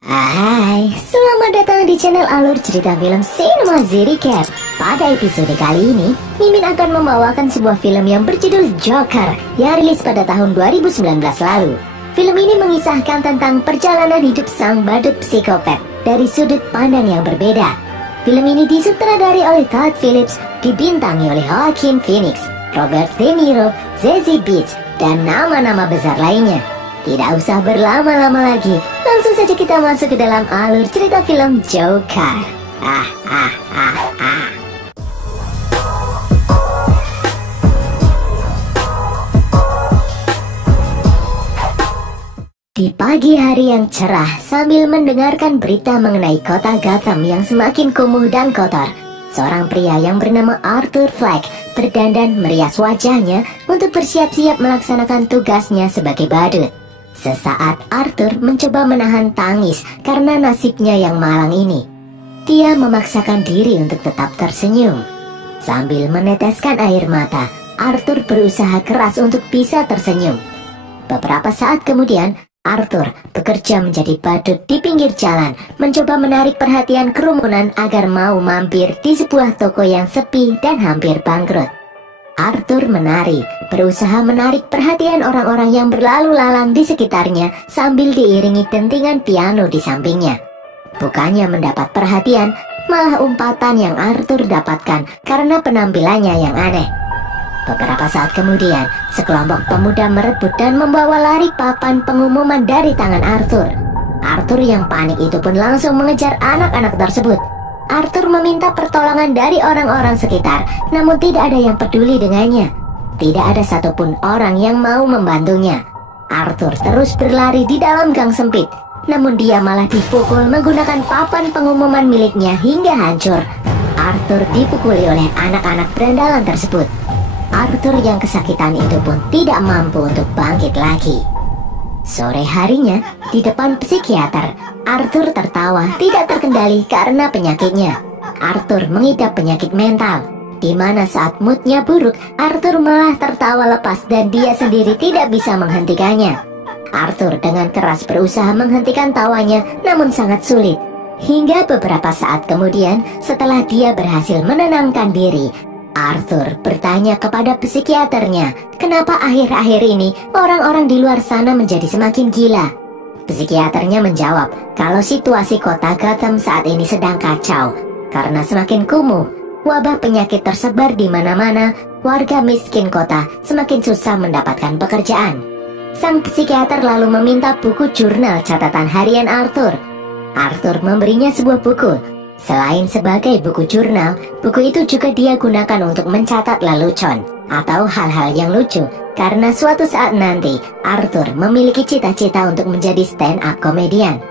Hai, selamat datang di channel Alur Cerita Film Cinema Recap. Pada episode kali ini, Mimin akan membawakan sebuah film yang berjudul Joker yang rilis pada tahun 2019 lalu. Film ini mengisahkan tentang perjalanan hidup sang badut psikopat dari sudut pandang yang berbeda. Film ini disutradari oleh Todd Phillips, dibintangi oleh Joaquin Phoenix, Robert De Niro, Zazie Beetz, dan nama-nama besar lainnya. Tidak usah berlama-lama lagi, langsung saja kita masuk ke dalam alur cerita film Joker. Di pagi hari yang cerah, sambil mendengarkan berita mengenai kota Gotham yang semakin kumuh dan kotor, seorang pria yang bernama Arthur Fleck berdandan merias wajahnya untuk bersiap-siap melaksanakan tugasnya sebagai badut. Sesaat Arthur mencoba menahan tangis karena nasibnya yang malang ini. Dia memaksakan diri untuk tetap tersenyum. Sambil meneteskan air mata, Arthur berusaha keras untuk bisa tersenyum. Beberapa saat kemudian, Arthur bekerja menjadi badut di pinggir jalan, mencoba menarik perhatian kerumunan agar mau mampir di sebuah toko yang sepi dan hampir bangkrut. Arthur menari, berusaha menarik perhatian orang-orang yang berlalu lalang di sekitarnya sambil diiringi dentingan piano di sampingnya. Bukannya mendapat perhatian, malah umpatan yang Arthur dapatkan karena penampilannya yang aneh. Beberapa saat kemudian, sekelompok pemuda merebut dan membawa lari papan pengumuman dari tangan Arthur. Arthur yang panik itu pun langsung mengejar anak-anak tersebut. Arthur meminta pertolongan dari orang-orang sekitar, namun tidak ada yang peduli dengannya. Tidak ada satupun orang yang mau membantunya. Arthur terus berlari di dalam gang sempit, namun dia malah dipukul menggunakan papan pengumuman miliknya hingga hancur. Arthur dipukuli oleh anak-anak berandalan tersebut. Arthur yang kesakitan itu pun tidak mampu untuk bangkit lagi. Sore harinya, di depan psikiater, Arthur tertawa tidak terkendali karena penyakitnya. Arthur mengidap penyakit mental, di mana saat moodnya buruk, Arthur malah tertawa lepas dan dia sendiri tidak bisa menghentikannya. Arthur dengan keras berusaha menghentikan tawanya, namun sangat sulit. Hingga beberapa saat kemudian, setelah dia berhasil menenangkan diri, Arthur bertanya kepada psikiaternya, kenapa akhir-akhir ini orang-orang di luar sana menjadi semakin gila. Psikiaternya menjawab kalau situasi kota Gotham saat ini sedang kacau karena semakin kumuh, wabah penyakit tersebar di mana-mana, warga miskin kota semakin susah mendapatkan pekerjaan. Sang psikiater lalu meminta buku jurnal catatan harian Arthur. Arthur memberinya sebuah buku. Selain sebagai buku jurnal, buku itu juga dia gunakan untuk mencatat lelucon atau hal-hal yang lucu, karena suatu saat nanti Arthur memiliki cita-cita untuk menjadi stand-up komedian.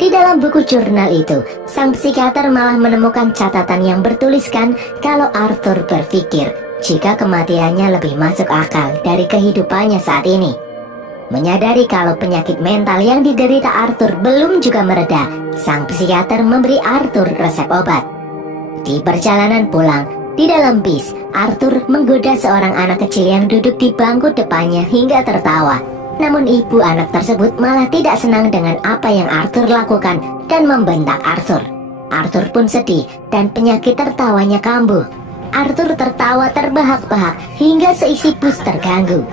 Di dalam buku jurnal itu, sang psikiater malah menemukan catatan yang bertuliskan kalau Arthur berpikir jika kematiannya lebih masuk akal dari kehidupannya saat ini. Menyadari kalau penyakit mental yang diderita Arthur belum juga mereda, sang psikiater memberi Arthur resep obat. Di perjalanan pulang, di dalam bis, Arthur menggoda seorang anak kecil yang duduk di bangku depannya hingga tertawa. Namun ibu anak tersebut malah tidak senang dengan apa yang Arthur lakukan dan membentak Arthur. Arthur pun sedih dan penyakit tertawanya kambuh. Arthur tertawa terbahak-bahak hingga seisi bus terganggu.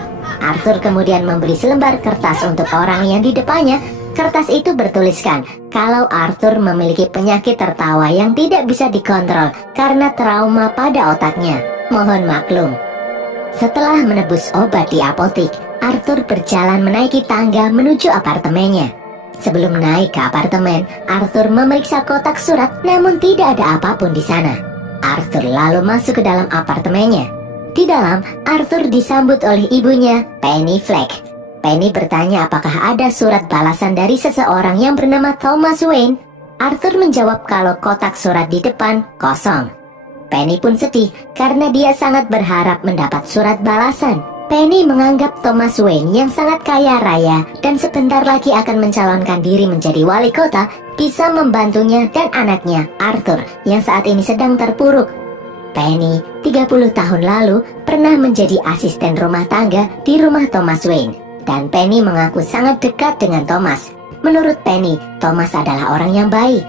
Arthur kemudian memberi selembar kertas untuk orang yang di depannya. Kertas itu bertuliskan kalau Arthur memiliki penyakit tertawa yang tidak bisa dikontrol karena trauma pada otaknya. Mohon maklum. Setelah menebus obat di apotik, Arthur berjalan menaiki tangga menuju apartemennya. Sebelum naik ke apartemen, Arthur memeriksa kotak surat, namun tidak ada apapun di sana. Arthur lalu masuk ke dalam apartemennya. Di dalam, Arthur disambut oleh ibunya, Penny Fleck. Penny bertanya apakah ada surat balasan dari seseorang yang bernama Thomas Wayne. Arthur menjawab kalau kotak surat di depan kosong. Penny pun sedih karena dia sangat berharap mendapat surat balasan. Penny menganggap Thomas Wayne yang sangat kaya raya dan sebentar lagi akan mencalonkan diri menjadi wali kota bisa membantunya dan anaknya, Arthur, yang saat ini sedang terpuruk. Penny, 30 tahun lalu, pernah menjadi asisten rumah tangga di rumah Thomas Wayne. Dan Penny mengaku sangat dekat dengan Thomas. Menurut Penny, Thomas adalah orang yang baik.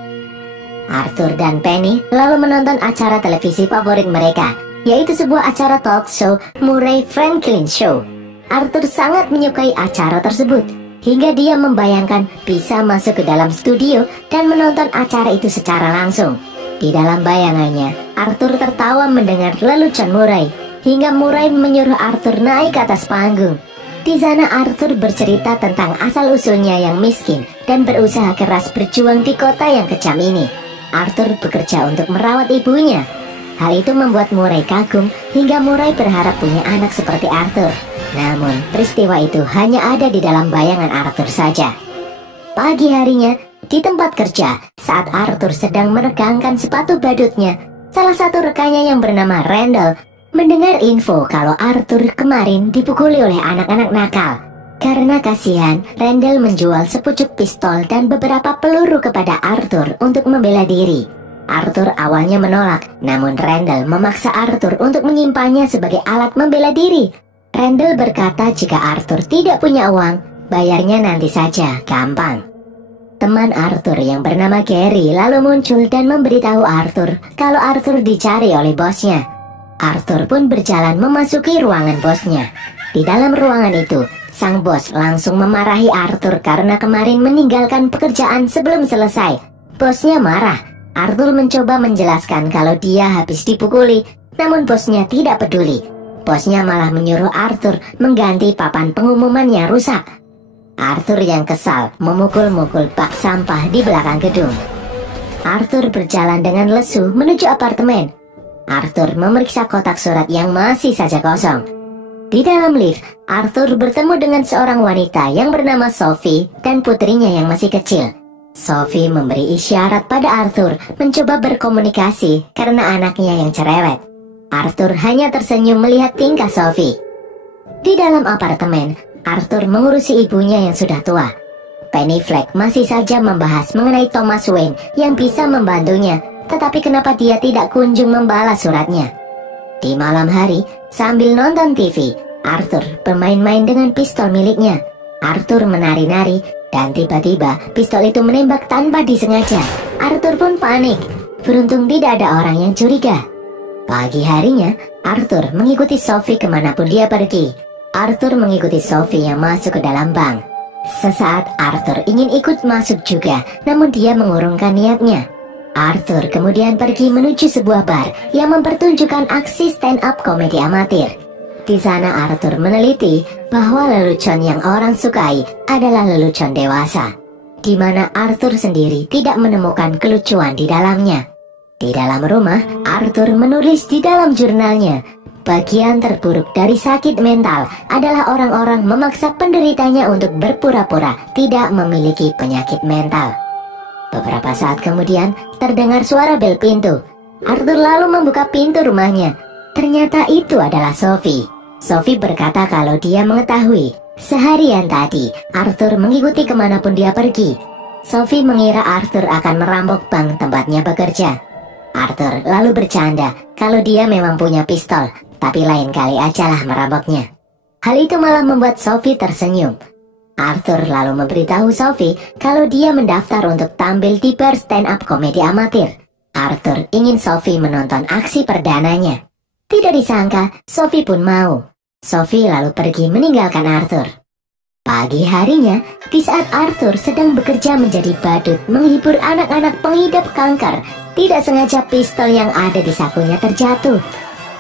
Arthur dan Penny lalu menonton acara televisi favorit mereka, yaitu sebuah acara talk show Murray Franklin Show. Arthur sangat menyukai acara tersebut, hingga dia membayangkan bisa masuk ke dalam studio dan menonton acara itu secara langsung. Di dalam bayangannya, Arthur tertawa mendengar lelucon Murray, hingga Murray menyuruh Arthur naik ke atas panggung. Di sana Arthur bercerita tentang asal-usulnya yang miskin dan berusaha keras berjuang di kota yang kejam ini. Arthur bekerja untuk merawat ibunya. Hal itu membuat Murray kagum hingga Murray berharap punya anak seperti Arthur. Namun, peristiwa itu hanya ada di dalam bayangan Arthur saja. Pagi harinya, di tempat kerja, saat Arthur sedang meregangkan sepatu badutnya, salah satu rekannya yang bernama Randall mendengar info kalau Arthur kemarin dipukuli oleh anak-anak nakal. Karena kasihan, Randall menjual sepucuk pistol dan beberapa peluru kepada Arthur untuk membela diri. Arthur awalnya menolak, namun Randall memaksa Arthur untuk menyimpannya sebagai alat membela diri. Randall berkata jika Arthur tidak punya uang, bayarnya nanti saja, gampang. Teman Arthur yang bernama Gary lalu muncul dan memberitahu Arthur kalau Arthur dicari oleh bosnya. Arthur pun berjalan memasuki ruangan bosnya. Di dalam ruangan itu, sang bos langsung memarahi Arthur karena kemarin meninggalkan pekerjaan sebelum selesai. Bosnya marah. Arthur mencoba menjelaskan kalau dia habis dipukuli, namun bosnya tidak peduli. Bosnya malah menyuruh Arthur mengganti papan pengumuman yang rusak. Arthur yang kesal memukul-mukul bak sampah di belakang gedung. Arthur berjalan dengan lesu menuju apartemen. Arthur memeriksa kotak surat yang masih saja kosong. Di dalam lift, Arthur bertemu dengan seorang wanita yang bernama Sophie dan putrinya yang masih kecil. Sophie memberi isyarat pada Arthur mencoba berkomunikasi karena anaknya yang cerewet. Arthur hanya tersenyum melihat tingkah Sophie. Di dalam apartemen, Arthur mengurusi ibunya yang sudah tua. Penny Fleck masih saja membahas mengenai Thomas Wayne yang bisa membantunya, tetapi kenapa dia tidak kunjung membalas suratnya. Di malam hari, sambil nonton TV, Arthur bermain-main dengan pistol miliknya. Arthur menari-nari, dan tiba-tiba pistol itu menembak tanpa disengaja. Arthur pun panik. Beruntung tidak ada orang yang curiga. Pagi harinya, Arthur mengikuti Sophie kemanapun dia pergi. Arthur mengikuti Sophie yang masuk ke dalam bank. Sesaat Arthur ingin ikut masuk juga, namun dia mengurungkan niatnya. Arthur kemudian pergi menuju sebuah bar yang mempertunjukkan aksi stand-up komedi amatir. Di sana Arthur meneliti bahwa lelucon yang orang sukai adalah lelucon dewasa, di mana Arthur sendiri tidak menemukan kelucuan di dalamnya. Di dalam rumah, Arthur menulis di dalam jurnalnya, bagian terburuk dari sakit mental adalah orang-orang memaksa penderitanya untuk berpura-pura tidak memiliki penyakit mental. Beberapa saat kemudian, terdengar suara bel pintu. Arthur lalu membuka pintu rumahnya. Ternyata itu adalah Sophie. Sophie berkata kalau dia mengetahui seharian tadi Arthur mengikuti kemanapun dia pergi. Sophie mengira Arthur akan merampok bank tempatnya bekerja. Arthur lalu bercanda kalau dia memang punya pistol, tapi lain kali ajalah merampoknya. Hal itu malah membuat Sophie tersenyum. Arthur lalu memberitahu Sophie kalau dia mendaftar untuk tampil di bar stand-up komedi amatir. Arthur ingin Sophie menonton aksi perdananya. Tidak disangka, Sophie pun mau. Sophie lalu pergi meninggalkan Arthur. Pagi harinya, di saat Arthur sedang bekerja menjadi badut menghibur anak-anak pengidap kanker, tidak sengaja pistol yang ada di sakunya terjatuh.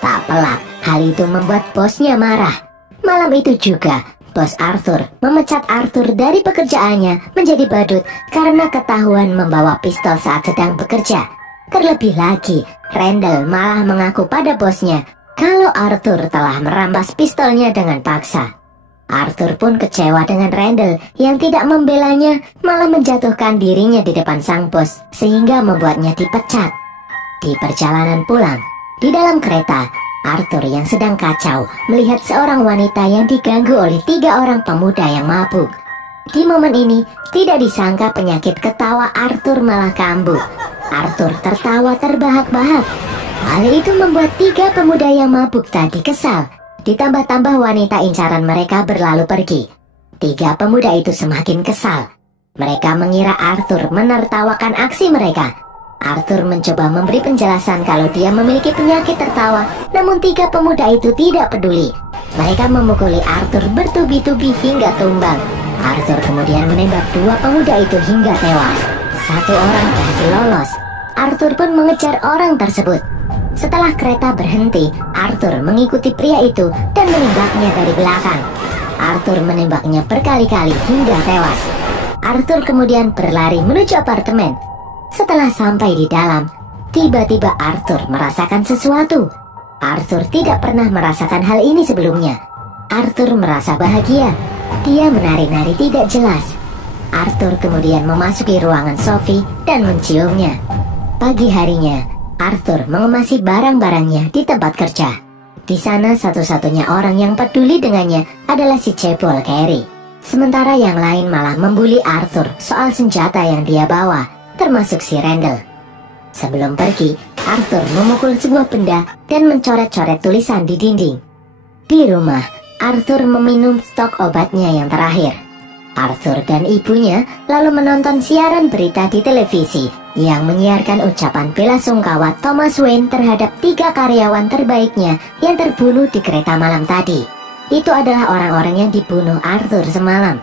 Tak pelak, hal itu membuat bosnya marah. Malam itu juga, Bos Arthur memecat Arthur dari pekerjaannya menjadi badut karena ketahuan membawa pistol saat sedang bekerja. Terlebih lagi, Randall malah mengaku pada bosnya kalau Arthur telah merampas pistolnya dengan paksa. Arthur pun kecewa dengan Randall yang tidak membelanya, malah menjatuhkan dirinya di depan sang bos sehingga membuatnya dipecat. Di perjalanan pulang, di dalam kereta, Arthur yang sedang kacau melihat seorang wanita yang diganggu oleh 3 orang pemuda yang mabuk. Di momen ini, tidak disangka penyakit ketawa Arthur malah kambuh. Arthur tertawa terbahak-bahak. Hal itu membuat 3 pemuda yang mabuk tadi kesal. Ditambah-tambah wanita incaran mereka berlalu pergi. 3 pemuda itu semakin kesal. Mereka mengira Arthur menertawakan aksi mereka. Arthur mencoba memberi penjelasan kalau dia memiliki penyakit tertawa, namun 3 pemuda itu tidak peduli. Mereka memukuli Arthur bertubi-tubi hingga tumbang. Arthur kemudian menembak 2 pemuda itu hingga tewas. 1 orang berhasil lolos. Arthur pun mengejar orang tersebut. Setelah kereta berhenti, Arthur mengikuti pria itu dan menembaknya dari belakang. Arthur menembaknya berkali-kali hingga tewas. Arthur kemudian berlari menuju apartemen. Setelah sampai di dalam, tiba-tiba Arthur merasakan sesuatu. Arthur tidak pernah merasakan hal ini sebelumnya. Arthur merasa bahagia. Dia menari-nari tidak jelas. Arthur kemudian memasuki ruangan Sophie dan menciumnya. Pagi harinya, Arthur mengemasi barang-barangnya di tempat kerja. Di sana satu-satunya orang yang peduli dengannya adalah si cebol Carrie. Sementara yang lain malah membuli Arthur soal senjata yang dia bawa, termasuk si Randall. Sebelum pergi, Arthur memukul sebuah benda dan mencoret-coret tulisan di dinding. Di rumah, Arthur meminum stok obatnya yang terakhir. Arthur dan ibunya lalu menonton siaran berita di televisi yang menyiarkan ucapan bela sungkawa Thomas Wayne terhadap 3 karyawan terbaiknya yang terbunuh di kereta malam tadi. Itu adalah orang-orang yang dibunuh Arthur semalam.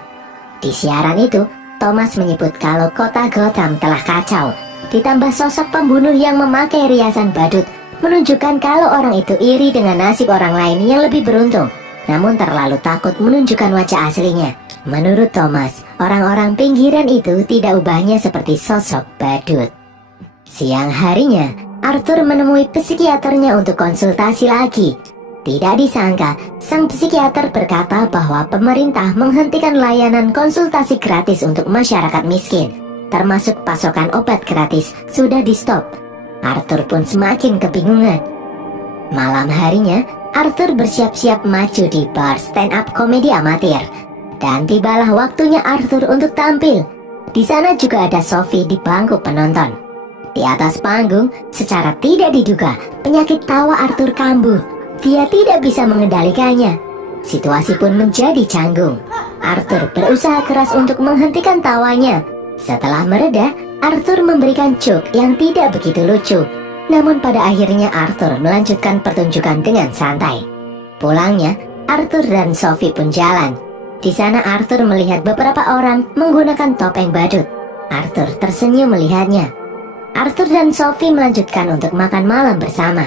Di siaran itu, Thomas menyebut kalau kota Gotham telah kacau. Ditambah sosok pembunuh yang memakai riasan badut menunjukkan kalau orang itu iri dengan nasib orang lain yang lebih beruntung, namun terlalu takut menunjukkan wajah aslinya. Menurut Thomas, orang-orang pinggiran itu tidak ubahnya seperti sosok badut. Siang harinya, Arthur menemui psikiaternya untuk konsultasi lagi. Tidak disangka, sang psikiater berkata bahwa pemerintah menghentikan layanan konsultasi gratis untuk masyarakat miskin, termasuk pasokan obat gratis sudah di-stop. Arthur pun semakin kebingungan. Malam harinya, Arthur bersiap-siap maju di bar stand-up komedi amatir. Dan tibalah waktunya Arthur untuk tampil. Di sana juga ada Sophie di bangku penonton. Di atas panggung, secara tidak diduga, penyakit tawa Arthur kambuh. Dia tidak bisa mengendalikannya. Situasi pun menjadi canggung. Arthur berusaha keras untuk menghentikan tawanya. Setelah mereda, Arthur memberikan joke yang tidak begitu lucu. Namun pada akhirnya Arthur melanjutkan pertunjukan dengan santai. Pulangnya, Arthur dan Sophie pun jalan. Di sana Arthur melihat beberapa orang menggunakan topeng badut. Arthur tersenyum melihatnya. Arthur dan Sophie melanjutkan untuk makan malam bersama.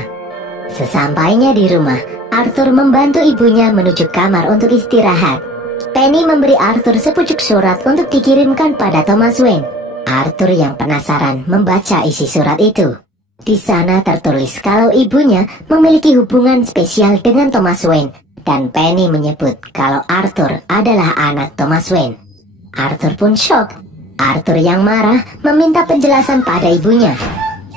Sesampainya di rumah, Arthur membantu ibunya menuju kamar untuk istirahat. Penny memberi Arthur sepucuk surat untuk dikirimkan pada Thomas Wayne. Arthur yang penasaran membaca isi surat itu. Di sana tertulis kalau ibunya memiliki hubungan spesial dengan Thomas Wayne, dan Penny menyebut kalau Arthur adalah anak Thomas Wayne. Arthur pun shock. Arthur yang marah meminta penjelasan pada ibunya.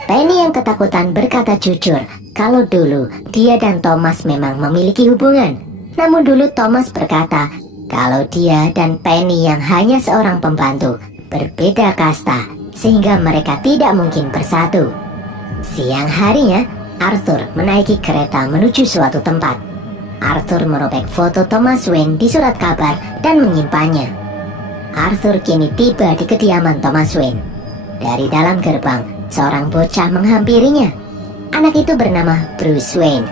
Penny yang ketakutan berkata jujur kalau dulu dia dan Thomas memang memiliki hubungan. Namun dulu Thomas berkata kalau dia dan Penny yang hanya seorang pembantu berbeda kasta, sehingga mereka tidak mungkin bersatu. Siang harinya, Arthur menaiki kereta menuju suatu tempat. Arthur merobek foto Thomas Wayne di surat kabar dan menyimpannya. Arthur kini tiba di kediaman Thomas Wayne. Dari dalam gerbang, seorang bocah menghampirinya. Anak itu bernama Bruce Wayne.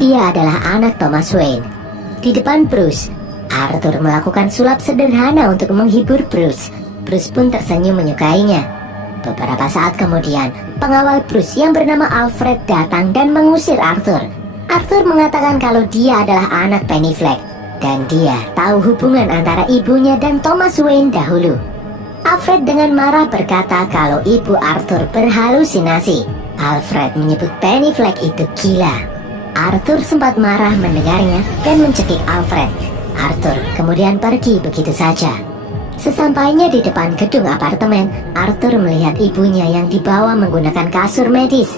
Dia adalah anak Thomas Wayne. Di depan Bruce, Arthur melakukan sulap sederhana untuk menghibur Bruce. Bruce pun tersenyum menyukainya. Beberapa saat kemudian, pengawal Bruce yang bernama Alfred datang dan mengusir Arthur. Arthur mengatakan kalau dia adalah anak Penny Fleck, dan dia tahu hubungan antara ibunya dan Thomas Wayne dahulu. Alfred dengan marah berkata kalau ibu Arthur berhalusinasi. Alfred menyebut Penny Fleck itu gila. Arthur sempat marah mendengarnya dan mencekik Alfred. Arthur kemudian pergi begitu saja. Sesampainya di depan gedung apartemen, Arthur melihat ibunya yang dibawa menggunakan kasur medis.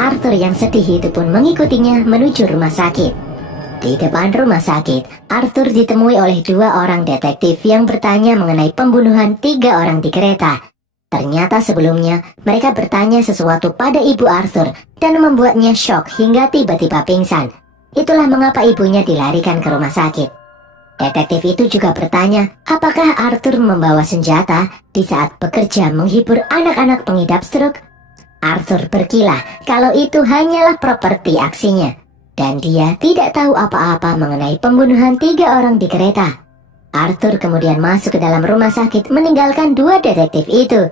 Arthur yang sedih itu pun mengikutinya menuju rumah sakit. Di depan rumah sakit, Arthur ditemui oleh 2 orang detektif yang bertanya mengenai pembunuhan 3 orang di kereta. Ternyata sebelumnya mereka bertanya sesuatu pada ibu Arthur dan membuatnya shock hingga tiba-tiba pingsan. Itulah mengapa ibunya dilarikan ke rumah sakit. Detektif itu juga bertanya, apakah Arthur membawa senjata di saat bekerja menghibur anak-anak pengidap stroke? Arthur berkilah kalau itu hanyalah properti aksinya, dan dia tidak tahu apa-apa mengenai pembunuhan 3 orang di kereta. Arthur kemudian masuk ke dalam rumah sakit meninggalkan 2 detektif itu.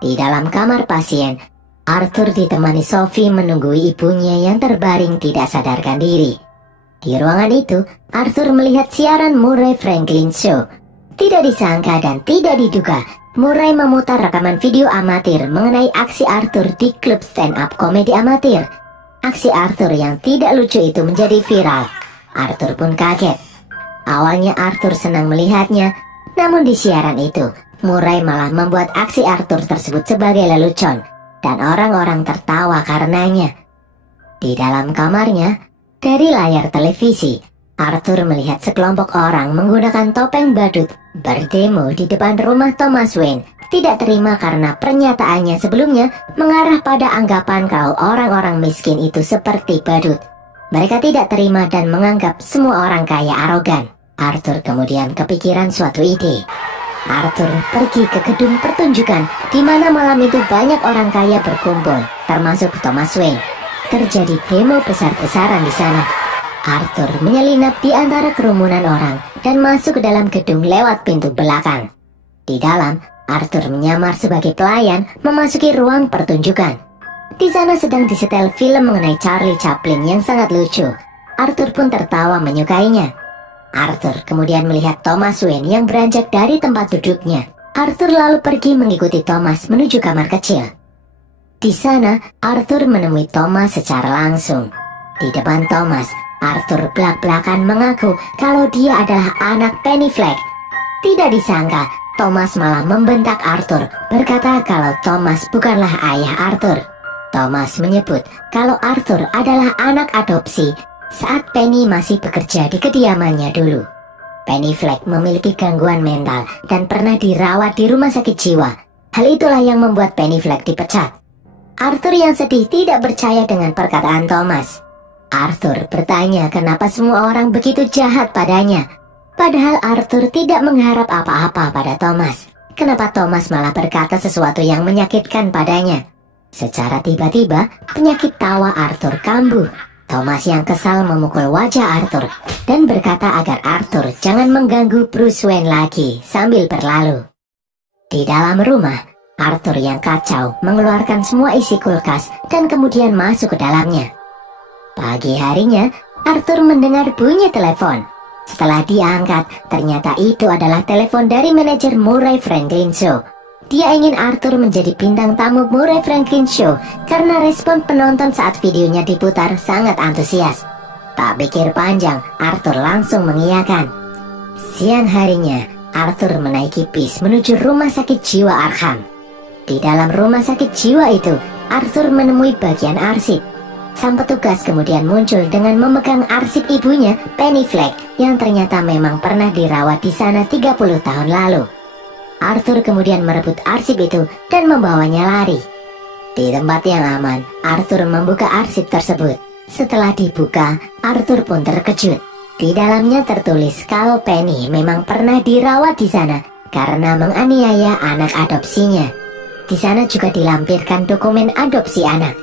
Di dalam kamar pasien, Arthur ditemani Sophie menunggui ibunya yang terbaring tidak sadarkan diri. Di ruangan itu, Arthur melihat siaran Murray Franklin Show. Tidak disangka dan tidak diduga, Murray memutar rekaman video amatir mengenai aksi Arthur di klub stand-up komedi amatir. Aksi Arthur yang tidak lucu itu menjadi viral. Arthur pun kaget. Awalnya Arthur senang melihatnya, namun di siaran itu, Murray malah membuat aksi Arthur tersebut sebagai lelucon, dan orang-orang tertawa karenanya. Di dalam kamarnya, dari layar televisi, Arthur melihat sekelompok orang menggunakan topeng badut berdemo di depan rumah Thomas Wayne. Tidak terima karena pernyataannya sebelumnya mengarah pada anggapan kalau orang-orang miskin itu seperti badut. Mereka tidak terima dan menganggap semua orang kaya arogan. Arthur kemudian kepikiran suatu ide. Arthur pergi ke gedung pertunjukan di mana malam itu banyak orang kaya berkumpul, termasuk Thomas Wayne. Terjadi demo besar-besaran di sana. Arthur menyelinap di antara kerumunan orang dan masuk ke dalam gedung lewat pintu belakang. Di dalam, Arthur menyamar sebagai pelayan memasuki ruang pertunjukan. Di sana sedang disetel film mengenai Charlie Chaplin yang sangat lucu. Arthur pun tertawa menyukainya. Arthur kemudian melihat Thomas Wayne yang beranjak dari tempat duduknya. Arthur lalu pergi mengikuti Thomas menuju kamar kecil. Di sana, Arthur menemui Thomas secara langsung. Di depan Thomas, Arthur belak-belakan mengaku kalau dia adalah anak Penny Fleck. Tidak disangka, Thomas malah membentak Arthur, berkata kalau Thomas bukanlah ayah Arthur. Thomas menyebut kalau Arthur adalah anak adopsi saat Penny masih bekerja di kediamannya dulu. Penny Fleck memiliki gangguan mental dan pernah dirawat di rumah sakit jiwa. Hal itulah yang membuat Penny Fleck dipecat. Arthur yang sedih tidak percaya dengan perkataan Thomas. Arthur bertanya kenapa semua orang begitu jahat padanya. Padahal Arthur tidak mengharap apa-apa pada Thomas. Kenapa Thomas malah berkata sesuatu yang menyakitkan padanya? Secara tiba-tiba, penyakit tawa Arthur kambuh. Thomas yang kesal memukul wajah Arthur dan berkata agar Arthur jangan mengganggu Bruce Wayne lagi sambil berlalu. Di dalam rumah, Arthur yang kacau mengeluarkan semua isi kulkas dan kemudian masuk ke dalamnya. Pagi harinya, Arthur mendengar bunyi telepon. Setelah diangkat, ternyata itu adalah telepon dari manajer Murray Franklin Show. Dia ingin Arthur menjadi bintang tamu Murray Franklin Show karena respon penonton saat videonya diputar sangat antusias. Tak pikir panjang, Arthur langsung mengiyakan. Siang harinya, Arthur menaiki bis menuju rumah sakit jiwa Arkham. Di dalam rumah sakit jiwa itu, Arthur menemui bagian arsip. Sang petugas kemudian muncul dengan memegang arsip ibunya, Penny Fleck, yang ternyata memang pernah dirawat di sana 30 tahun lalu. Arthur kemudian merebut arsip itu dan membawanya lari. Di tempat yang aman, Arthur membuka arsip tersebut. Setelah dibuka, Arthur pun terkejut. Di dalamnya tertulis kalau Penny memang pernah dirawat di sana karena menganiaya anak adopsinya. Di sana juga dilampirkan dokumen adopsi anak.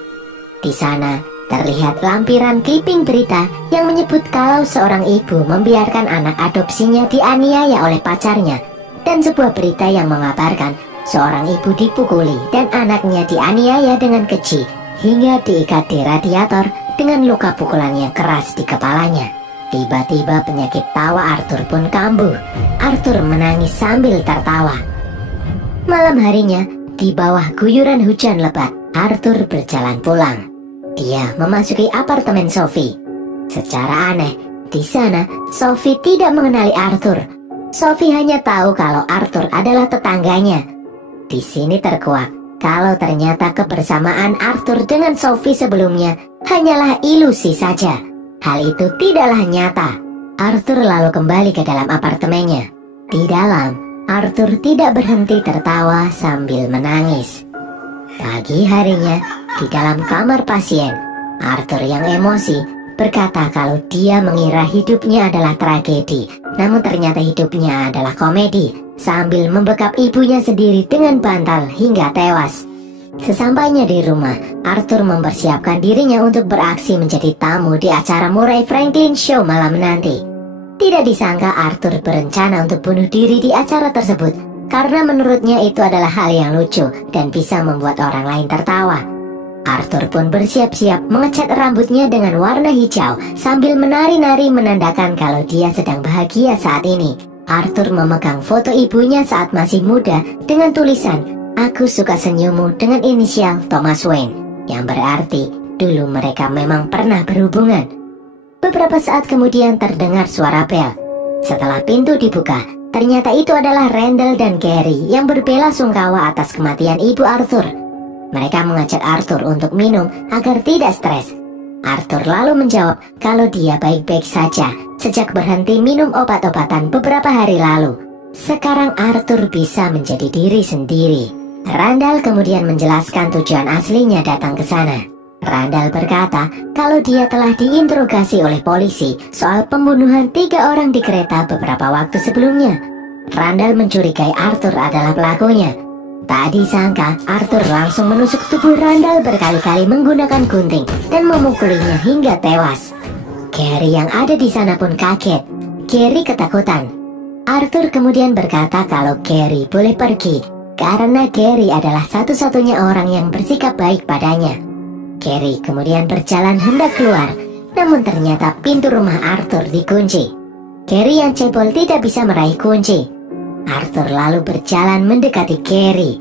Di sana terlihat lampiran clipping berita yang menyebut kalau seorang ibu membiarkan anak adopsinya dianiaya oleh pacarnya, dan sebuah berita yang mengabarkan seorang ibu dipukuli dan anaknya dianiaya dengan keji hingga diikat di radiator dengan luka pukulan yang keras di kepalanya. Tiba-tiba penyakit tawa Arthur pun kambuh. Arthur menangis sambil tertawa. Malam harinya, di bawah guyuran hujan lebat, Arthur berjalan pulang. Dia memasuki apartemen Sophie. Secara aneh, di sana Sophie tidak mengenali Arthur. Sophie hanya tahu kalau Arthur adalah tetangganya. Di sini terkuak kalau ternyata kebersamaan Arthur dengan Sophie sebelumnya hanyalah ilusi saja. Hal itu tidaklah nyata. Arthur lalu kembali ke dalam apartemennya. Di dalam, Arthur tidak berhenti tertawa sambil menangis. Pagi harinya, di dalam kamar pasien, Arthur yang emosi berkata kalau dia mengira hidupnya adalah tragedi, namun ternyata hidupnya adalah komedi, sambil membekap ibunya sendiri dengan bantal hingga tewas. Sesampainya di rumah, Arthur mempersiapkan dirinya untuk beraksi menjadi tamu di acara Murray Franklin Show malam nanti. Tidak disangka Arthur berencana untuk bunuh diri di acara tersebut, karena menurutnya itu adalah hal yang lucu dan bisa membuat orang lain tertawa. Arthur pun bersiap-siap mengecat rambutnya dengan warna hijau sambil menari-nari menandakan kalau dia sedang bahagia saat ini. Arthur memegang foto ibunya saat masih muda dengan tulisan, "Aku suka senyummu" dengan inisial Thomas Wayne, yang berarti dulu mereka memang pernah berhubungan. Beberapa saat kemudian terdengar suara bel. Setelah pintu dibuka, ternyata itu adalah Randall dan Gary yang berbela-sungkawa atas kematian ibu Arthur. Mereka mengajak Arthur untuk minum agar tidak stres. Arthur lalu menjawab kalau dia baik-baik saja sejak berhenti minum obat-obatan beberapa hari lalu. Sekarang Arthur bisa menjadi diri sendiri. Randall kemudian menjelaskan tujuan aslinya datang ke sana. Randall berkata kalau dia telah diinterogasi oleh polisi soal pembunuhan 3 orang di kereta beberapa waktu sebelumnya. Randall mencurigai Arthur adalah pelakunya. Tak disangka, Arthur langsung menusuk tubuh Randall berkali-kali menggunakan gunting dan memukulinya hingga tewas. Gary yang ada di sana pun kaget. Gary ketakutan. Arthur kemudian berkata kalau Gary boleh pergi, karena Gary adalah satu-satunya orang yang bersikap baik padanya. Gary kemudian berjalan hendak keluar, namun ternyata pintu rumah Arthur dikunci. Gary yang cebol tidak bisa meraih kunci. Arthur lalu berjalan mendekati Gary.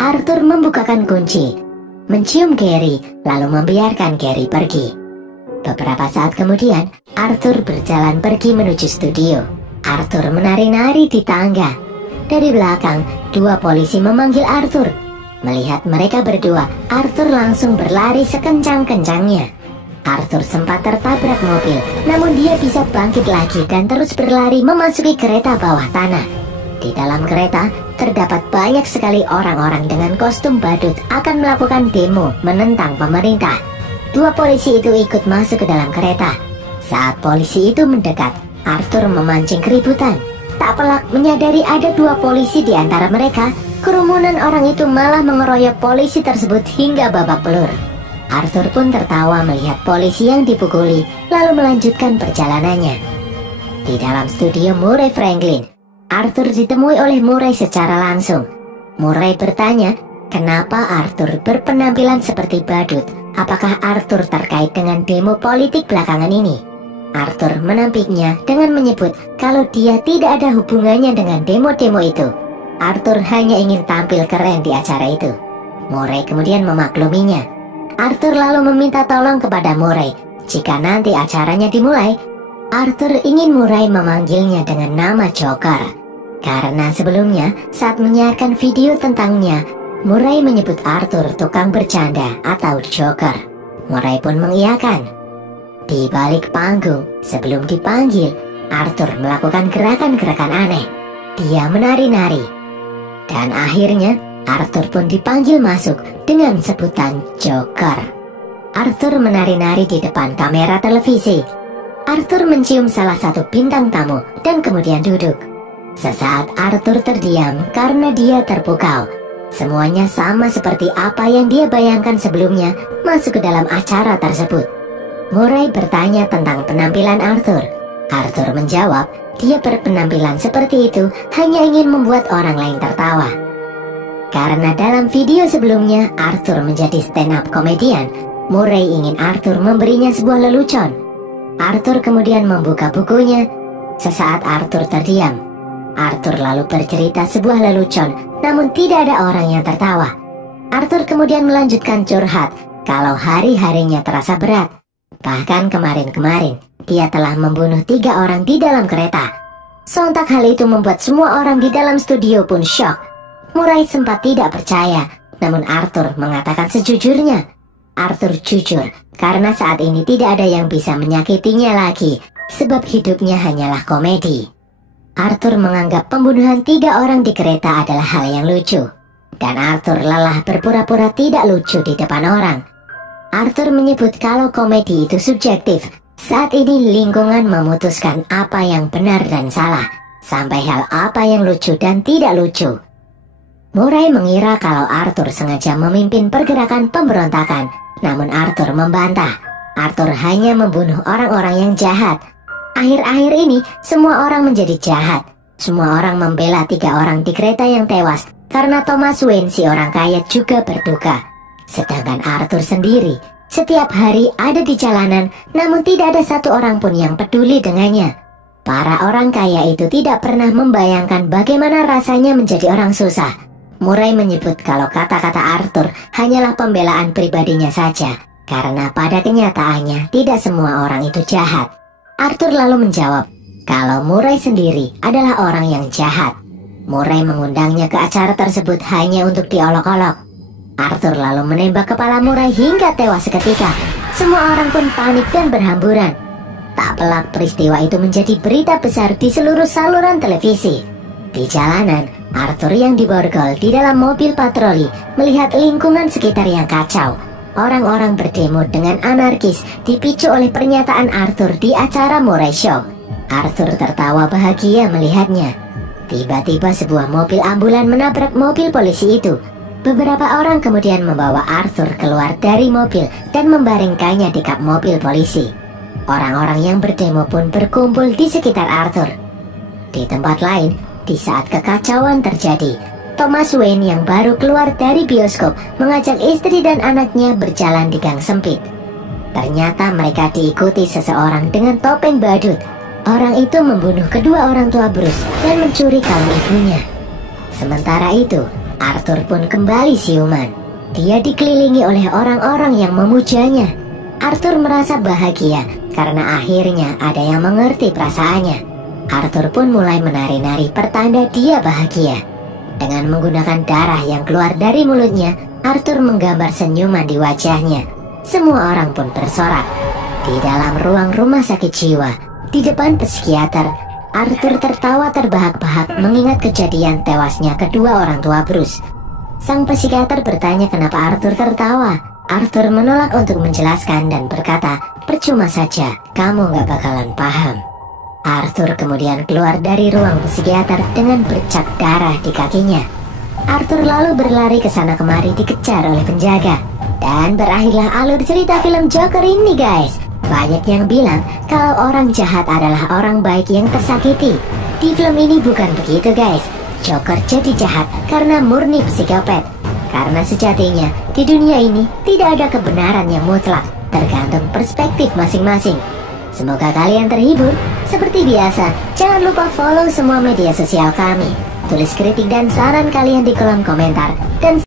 Arthur membukakan kunci, mencium Gary, lalu membiarkan Gary pergi. Beberapa saat kemudian, Arthur berjalan pergi menuju studio. Arthur menari-nari di tangga. Dari belakang, 2 polisi memanggil Arthur. Melihat mereka berdua, Arthur langsung berlari sekencang-kencangnya. Arthur sempat tertabrak mobil, namun dia bisa bangkit lagi dan terus berlari memasuki kereta bawah tanah. Di dalam kereta, terdapat banyak sekali orang-orang dengan kostum badut akan melakukan demo menentang pemerintah. 2 polisi itu ikut masuk ke dalam kereta. Saat polisi itu mendekat, Arthur memancing keributan. Tak pelak menyadari ada 2 polisi di antara mereka, kerumunan orang itu malah mengeroyok polisi tersebut hingga babak belur. Arthur pun tertawa melihat polisi yang dipukuli, lalu melanjutkan perjalanannya. Di dalam studio Murray Franklin, Arthur ditemui oleh Murray secara langsung. Murray bertanya, kenapa Arthur berpenampilan seperti badut? Apakah Arthur terkait dengan demo politik belakangan ini? Arthur menampiknya dengan menyebut kalau dia tidak ada hubungannya dengan demo-demo itu. Arthur hanya ingin tampil keren di acara itu. Murray kemudian memakluminya. Arthur lalu meminta tolong kepada Murray. Jika nanti acaranya dimulai, Arthur ingin Murray memanggilnya dengan nama Joker. Karena sebelumnya saat menyiarkan video tentangnya, Murray menyebut Arthur tukang bercanda atau Joker. Murray pun mengiyakan. Di balik panggung, sebelum dipanggil, Arthur melakukan gerakan-gerakan aneh. Dia menari-nari. Dan akhirnya, Arthur pun dipanggil masuk dengan sebutan Joker. Arthur menari-nari di depan kamera televisi. Arthur mencium salah satu bintang tamu dan kemudian duduk. Sesaat Arthur terdiam karena dia terpukau. Semuanya sama seperti apa yang dia bayangkan sebelumnya masuk ke dalam acara tersebut. Murray bertanya tentang penampilan Arthur. Arthur menjawab, dia berpenampilan seperti itu hanya ingin membuat orang lain tertawa. Karena dalam video sebelumnya Arthur menjadi stand-up komedian, Murray ingin Arthur memberinya sebuah lelucon. Arthur kemudian membuka bukunya. Sesaat Arthur terdiam, Arthur lalu bercerita sebuah lelucon, namun tidak ada orang yang tertawa. Arthur kemudian melanjutkan curhat kalau hari-harinya terasa berat. Bahkan kemarin-kemarin, dia telah membunuh 3 orang di dalam kereta. Sontak hal itu membuat semua orang di dalam studio pun syok. Murray sempat tidak percaya, namun Arthur mengatakan sejujurnya. Arthur jujur, karena saat ini tidak ada yang bisa menyakitinya lagi, sebab hidupnya hanyalah komedi. Arthur menganggap pembunuhan 3 orang di kereta adalah hal yang lucu. Dan Arthur lelah berpura-pura tidak lucu di depan orang. Arthur menyebut kalau komedi itu subjektif, Saat ini lingkungan memutuskan apa yang benar dan salah, sampai hal apa yang lucu dan tidak lucu. Murray mengira kalau Arthur sengaja memimpin pergerakan pemberontakan, namun Arthur membantah. Arthur hanya membunuh orang-orang yang jahat. Akhir-akhir ini semua orang menjadi jahat. Semua orang membela 3 orang di kereta yang tewas karena Thomas Wayne si orang kaya juga berduka. Sedangkan Arthur sendiri setiap hari ada di jalanan, namun tidak ada satu orang pun yang peduli dengannya. Para orang kaya itu tidak pernah membayangkan bagaimana rasanya menjadi orang susah. Murray menyebut kalau kata-kata Arthur hanyalah pembelaan pribadinya saja, karena pada kenyataannya tidak semua orang itu jahat. Arthur lalu menjawab kalau Murray sendiri adalah orang yang jahat. Murray mengundangnya ke acara tersebut hanya untuk diolok-olok. Arthur lalu menembak kepala Murray hingga tewas seketika. Semua orang pun panik dan berhamburan. Tak pelak peristiwa itu menjadi berita besar di seluruh saluran televisi. Di jalanan, Arthur yang diborgol di dalam mobil patroli melihat lingkungan sekitar yang kacau. Orang-orang berdemo dengan anarkis dipicu oleh pernyataan Arthur di acara Murray Show. Arthur tertawa bahagia melihatnya. Tiba-tiba sebuah mobil ambulan menabrak mobil polisi itu. Beberapa orang kemudian membawa Arthur keluar dari mobil dan membaringkannya di kap mobil polisi. Orang-orang yang berdemo pun berkumpul di sekitar Arthur. Di tempat lain, di saat kekacauan terjadi, Thomas Wayne yang baru keluar dari bioskop mengajak istri dan anaknya berjalan di gang sempit. Ternyata mereka diikuti seseorang dengan topeng badut. Orang itu membunuh kedua orang tua Bruce dan mencuri kalung ibunya. Sementara itu, Arthur pun kembali siuman. Dia dikelilingi oleh orang-orang yang memujanya. Arthur merasa bahagia karena akhirnya ada yang mengerti perasaannya. Arthur pun mulai menari-nari pertanda dia bahagia. Dengan menggunakan darah yang keluar dari mulutnya, Arthur menggambar senyuman di wajahnya. Semua orang pun bersorak. Di dalam ruang rumah sakit jiwa, di depan psikiater, Arthur tertawa terbahak-bahak mengingat kejadian tewasnya kedua orang tua Bruce. Sang psikiater bertanya kenapa Arthur tertawa. Arthur menolak untuk menjelaskan dan berkata, percuma saja, kamu gak bakalan paham. Arthur kemudian keluar dari ruang psikiater dengan bercak darah di kakinya. Arthur lalu berlari ke sana kemari dikejar oleh penjaga. Dan berakhirlah alur cerita film Joker ini guys. Banyak yang bilang kalau orang jahat adalah orang baik yang tersakiti. Di film ini bukan begitu guys. Joker jadi jahat karena murni psikopat. Karena sejatinya di dunia ini tidak ada kebenaran yang mutlak, tergantung perspektif masing-masing. Semoga kalian terhibur. Seperti biasa, jangan lupa follow semua media sosial kami. Tulis kritik dan saran kalian di kolom komentar. Dan